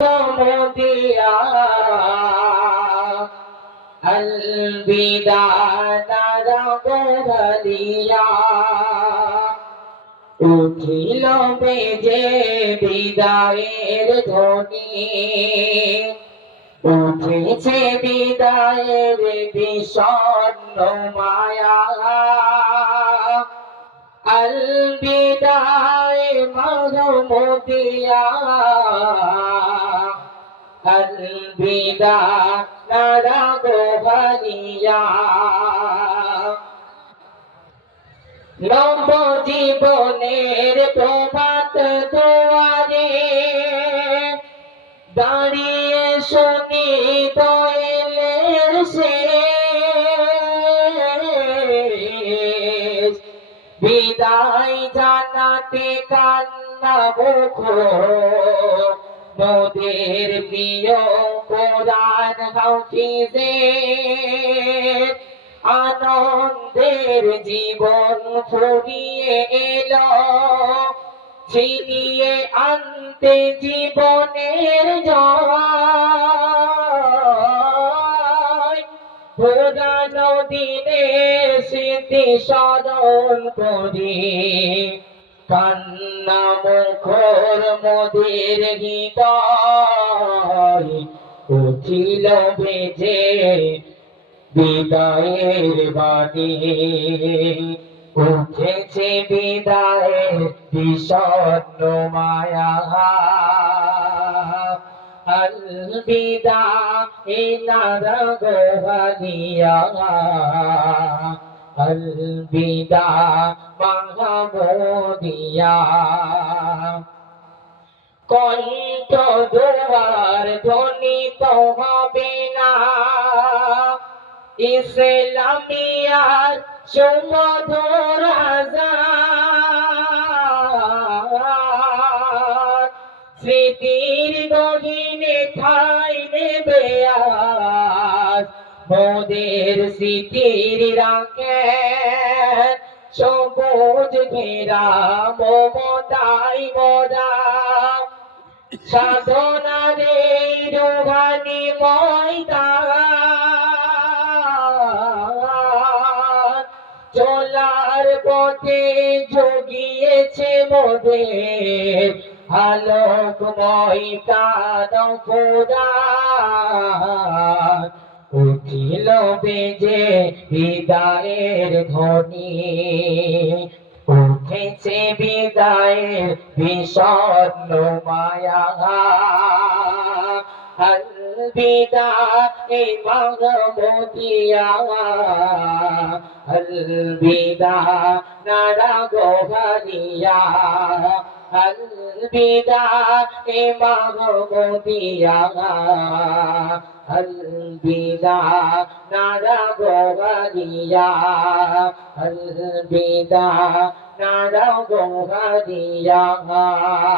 মোদিয়া अलविदा नारा गोभलिया उठिल बेजे বিদায়ের ধ্বনি উঠেছে বিদায়ের বিষণ্ণ মায়া अलविदाए महमूदिया अलविदा नारा गोभलिया নব জীবনের প্রভাত দুয়ারে দাঁড়িয়ে শুনি দোয়েলের শেষ বিদায় জানাতে কান্না মুখর মোদের প্রিয় কোরআন হাফিজের আনন্দের জীবন ফুরিয়ে এলো ছিনিয়ে আনতে জীবনের জয় পুরানো দিনের স্মৃতি স্মরণ করি কান্না মুখর মোদের হৃদয় উঠিল বেজে বিদায়ের বাণী উঠেছে বিদায়ের বিষণ্ণ মায়া अलविदा नारा गोभलिया अलविदा महमूदिया কণ্ঠ দুয়ার ধ্বনিত হবে না ইসলামিয়ার সুমধুর আযান স্মৃতির গহীনে ঠাঁই নেবে আজ মোদের স্মৃতির রাঙের সবুজ ঘেরা মমতায় মোরা সাধনার এই রুহানি ময়দান চলার পথে জগিয়েছে মোদের আলোকময় প্রাণ ফুরান উঠিল বেজে বিদায়ের ধ্বনি উঠেছে বিদায়ের বিষণ্ণ মায়া अलविदा महमूदिया अलविदा नारा गोभलिया अलविदा महमूदिया अलविदा नारा गोभलिया अलविदा नारा गोभलिया।